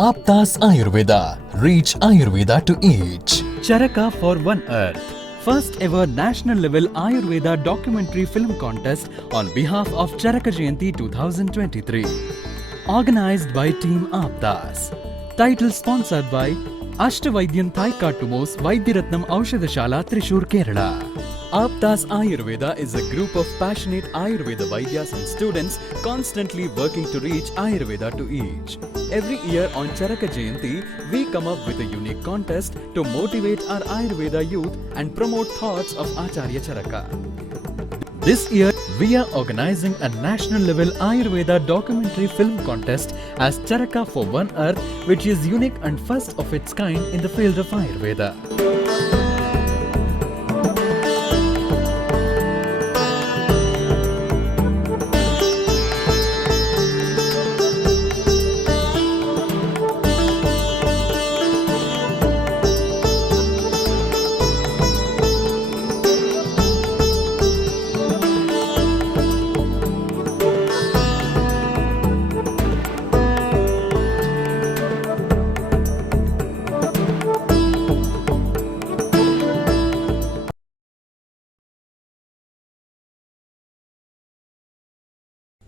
Aptas Ayurveda. Reach Ayurveda to each. Charaka for One Earth. First ever national level Ayurveda documentary film contest on behalf of Charaka Jayanti 2023. Organized by Team Aptas. Title sponsored by Ashtavaidyan Thai Kartumos Vaidyaratnam Aushadashala Trishur Kerala. Aptas Ayurveda is a group of passionate Ayurveda Vaidyas and students constantly working to reach Ayurveda to each. Every year on Charaka Jayanti, we come up with a unique contest to motivate our Ayurveda youth and promote thoughts of Acharya Charaka. This year, we are organizing a national level Ayurveda documentary film contest as Charaka for One Earth, which is unique and first of its kind in the field of Ayurveda.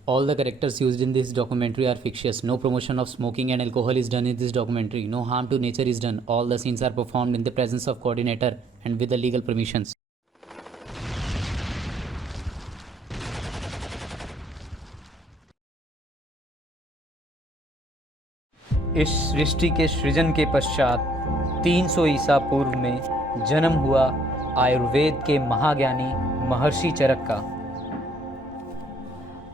All the characters used in this documentary are fictitious. No promotion of smoking and alcohol is done in this documentary. No harm to nature is done. All the scenes are performed in the presence of coordinator and with the legal permissions. इस सृष्टि के सृजन के पश्चात 300 ईसा पूर्व में जन्म हुआ आयुर्वेद के महाज्ञानी महर्षि चरक का।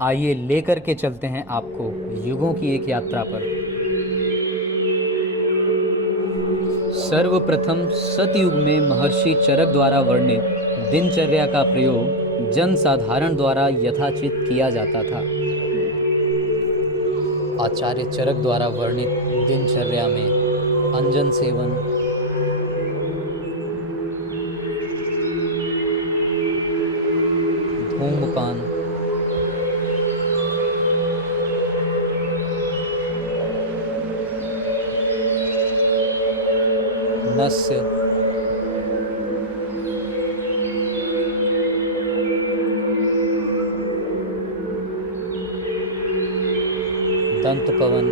आइए लेकर के चलते हैं आपको युगों की एक यात्रा पर। सर्वप्रथम सतयुग में महर्षि चरक द्वारा वर्णित दिनचर्या का प्रयोग जन साधारण द्वारा यथाचित किया जाता था। आचार्य चरक द्वारा वर्णित दिनचर्या में अंजन सेवन, धूम्रपान, नस्य, दंतपवन,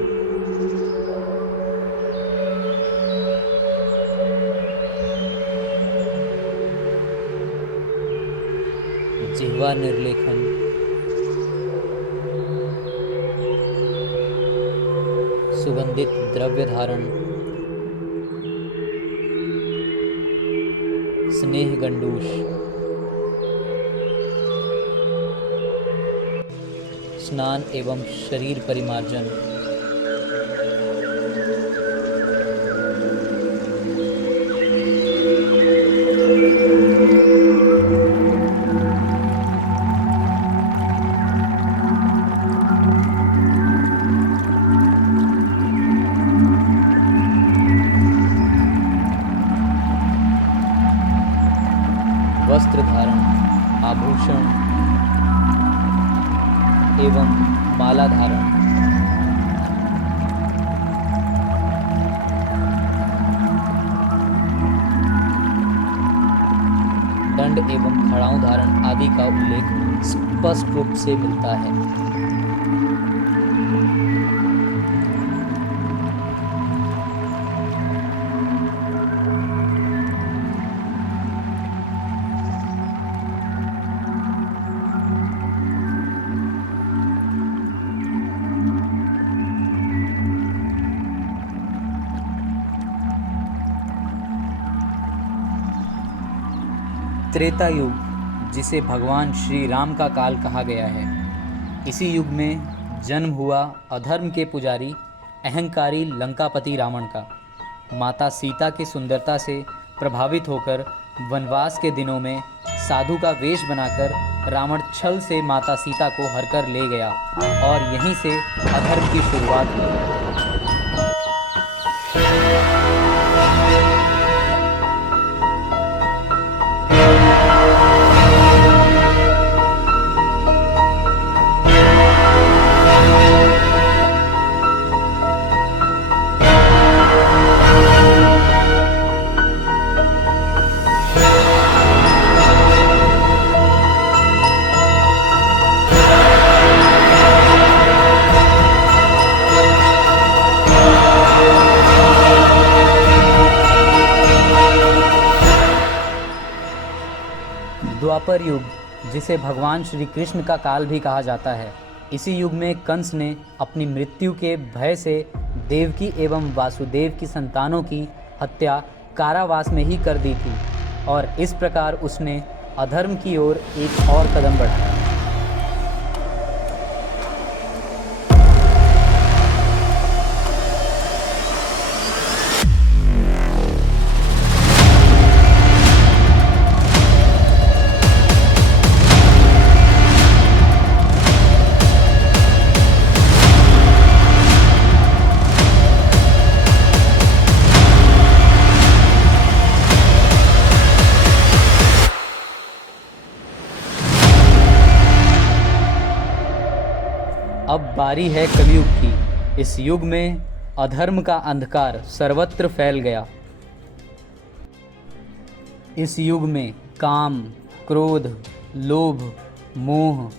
जिह्वा निर्लेखन, सुगंधित द्रव्य धारण, स्नेह गंडूश, स्नान एवं शरीर परिमार्जन, वस्त्र धारण, आभूषण एवं माला धारण, दंड एवं खड़ाऊ धारण आदि का उल्लेख स्पष्ट रूप से मिलता है। त्रेता युग, जिसे भगवान श्री राम का काल कहा गया है, इसी युग में जन्म हुआ अधर्म के पुजारी अहंकारी लंकापति रावण का। माता सीता की सुंदरता से प्रभावित होकर वनवास के दिनों में साधु का वेश बनाकर रावण छल से माता सीता को हरकर ले गया और यहीं से अधर्म की शुरुआत हुई। द्वापर युग, जिसे भगवान श्री कृष्ण का काल भी कहा जाता है, इसी युग में कंस ने अपनी मृत्यु के भय से देवकी एवं वासुदेव की संतानों की हत्या कारावास में ही कर दी थी और इस प्रकार उसने अधर्म की ओर एक और कदम बढ़ाया। अब बारी है कलयुग की। इस युग में अधर्म का अंधकार सर्वत्र फैल गया। इस युग में काम, क्रोध, लोभ, मोह,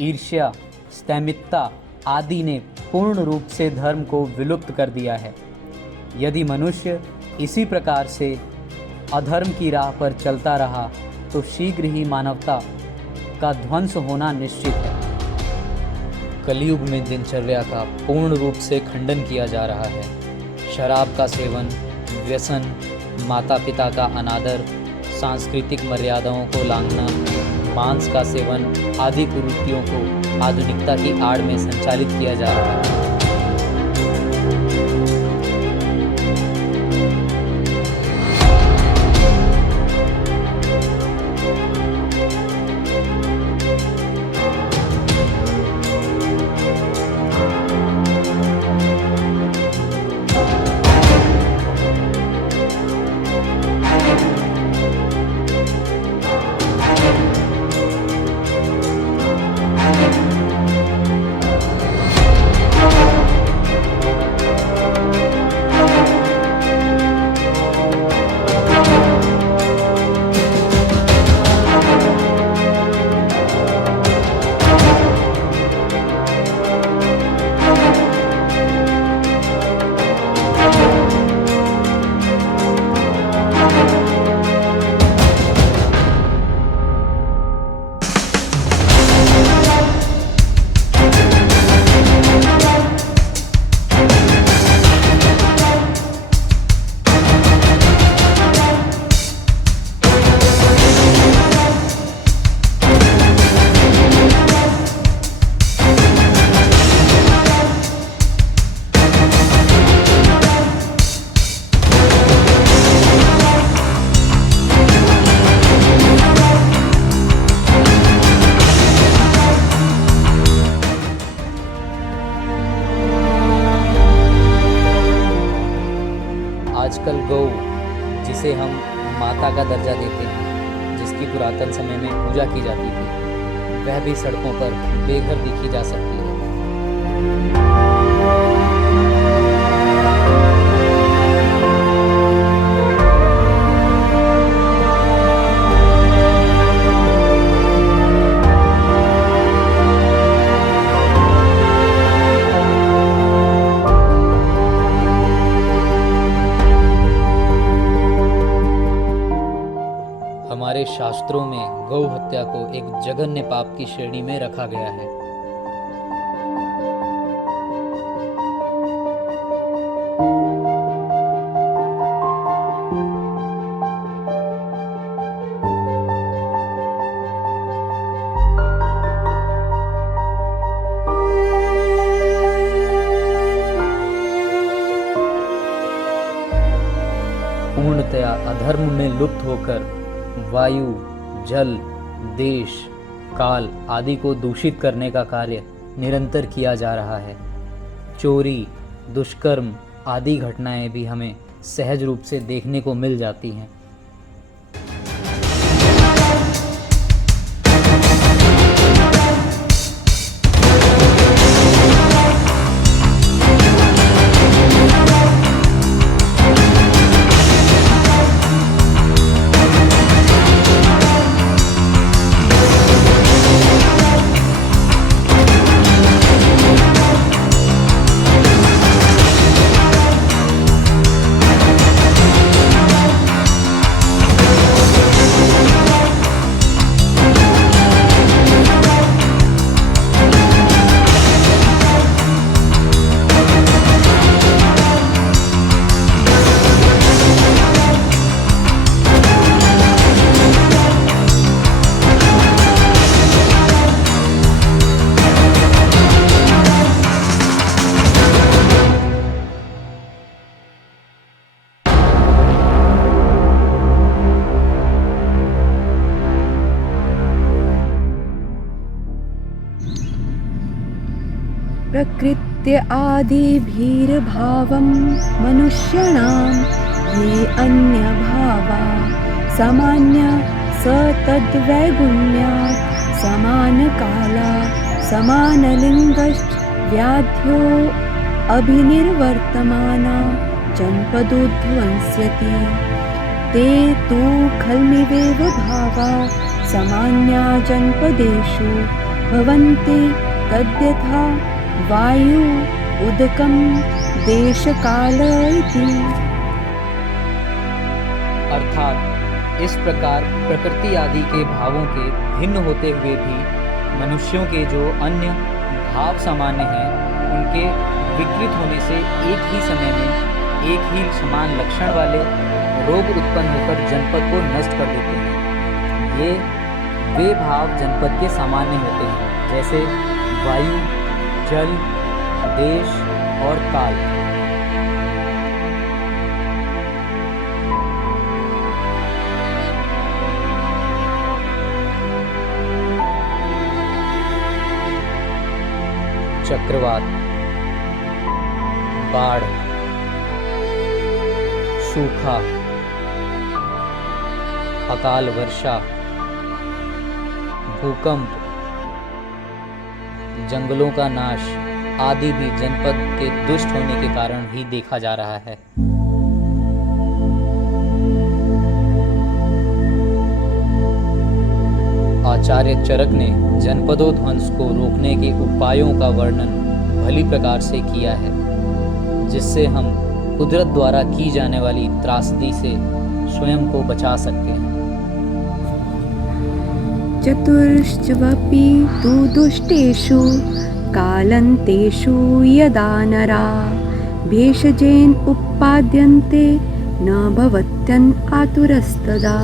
ईर्ष्या, स्थैमिकता आदि ने पूर्ण रूप से धर्म को विलुप्त कर दिया है। यदि मनुष्य इसी प्रकार से अधर्म की राह पर चलता रहा तो शीघ्र ही मानवता का ध्वंस होना निश्चित है। कलयुग में दिनचर्या का पूर्ण रूप से खंडन किया जा रहा है। शराब का सेवन, व्यसन, माता पिता का अनादर, सांस्कृतिक मर्यादाओं को लांघना, मांस का सेवन आदि कुरीतियों को आधुनिकता की आड़ में संचालित किया जा रहा है। आजकल गौ, जिसे हम माता का दर्जा देते हैं, जिसकी पुरातन समय में पूजा की जाती थी, वह भी सड़कों पर बेघर देखी जा सकती है। हमारे शास्त्रों में गौ हत्या को एक जघन्य पाप की श्रेणी में रखा गया है। पूर्णतया अधर्म में लुप्त होकर वायु, जल, देश, काल आदि को दूषित करने का कार्य निरंतर किया जा रहा है। चोरी, दुष्कर्म आदि घटनाएं भी हमें सहज रूप से देखने को मिल जाती हैं। प्रकृत्य आदिभिर्भावं मनुष्याणां ये अन्यभावा सामान्य स तद्वैगुण्यात् समानकाला समानलिङ्गश्च व्याध्यो अभिनिर्वर्तमाना जनपदोध्वंस्यति ते तु खल्मिवेव भावा सामान्या जनपदेषु भवन्ति तद्यथा वायु उदकं देशकाल इति। अर्थात इस प्रकार प्रकृति आदि के भावों के भिन्न होते हुए भी मनुष्यों के जो अन्य भाव सामान्य हैं उनके विकृत होने से एक ही समय में एक ही समान लक्षण वाले रोग उत्पन्न होकर जनपद को नष्ट कर देते हैं। ये वे भाव जनपद के सामान्य होते हैं जैसे वायु, जल, देश और काल। चक्रवात, बाढ़, सूखा, अकाल वर्षा, भूकंप, जंगलों का नाश आदि भी जनपद के दुष्ट होने के कारण ही देखा जा रहा है। आचार्य चरक ने जनपदोध्वंस को रोकने के उपायों का वर्णन भली प्रकार से किया है, जिससे हम कुदरत द्वारा की जाने वाली त्रासदी से स्वयं को बचा सकते हैं। चतुर्श्चवपि तु दुष्टेषु कालन्तेषु यदा नरा भेषजेन उत्पाद्यन्ते न भवत्यन् आतुरस्तदा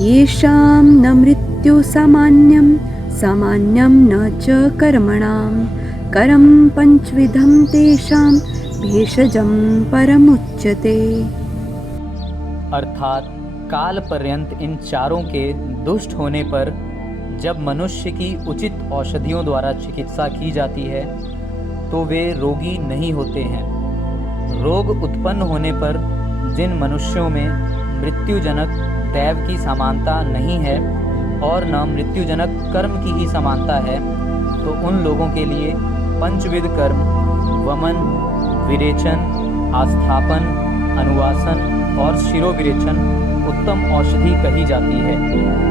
येषां न मृत्यु सामान्यं सामान्यं न च कर्मणां करं पंचविधं तेषां भेषजं परमुच्यते। अर्थात काल पर्यंत इन चारों के दुष्ट होने पर जब मनुष्य की उचित औषधियों द्वारा चिकित्सा की जाती है तो वे रोगी नहीं होते हैं। रोग उत्पन्न होने पर जिन मनुष्यों में मृत्युजनक दैव की समानता नहीं है और न मृत्युजनक कर्म की ही समानता है, तो उन लोगों के लिए पंचविध कर्म वमन, विरेचन, आस्थापन, अनुवासन और शिरोविरेचन उत्तम औषधि कही जाती है।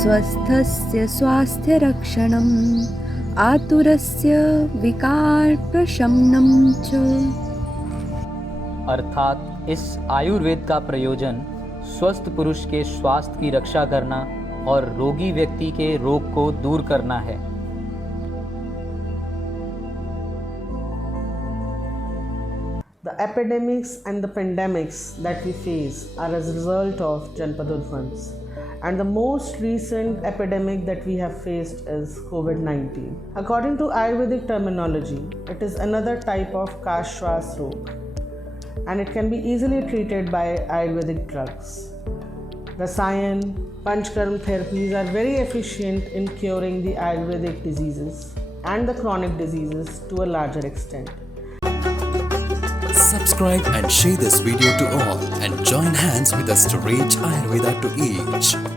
स्वस्थस्य स्वास्थ्यरक्षणम् आतुरस्य विकारप्रशमनं च। अर्थात इस आयुर्वेद का प्रयोजन स्वस्थ पुरुष के स्वास्थ्य की रक्षा करना और रोगी व्यक्ति के रोग को दूर करना है। epidemics and the pandemics that we face are as a result of Janpad Udvans. And the most recent epidemic that we have faced is COVID-19. According to Ayurvedic terminology, it is another type of Kashwas Rog, and it can be easily treated by Ayurvedic drugs. Rasayan, Panchkarma therapies are very efficient in curing the Ayurvedic diseases and the chronic diseases to a larger extent. Subscribe and share this video to all and join hands with us to reach Ayurveda to each.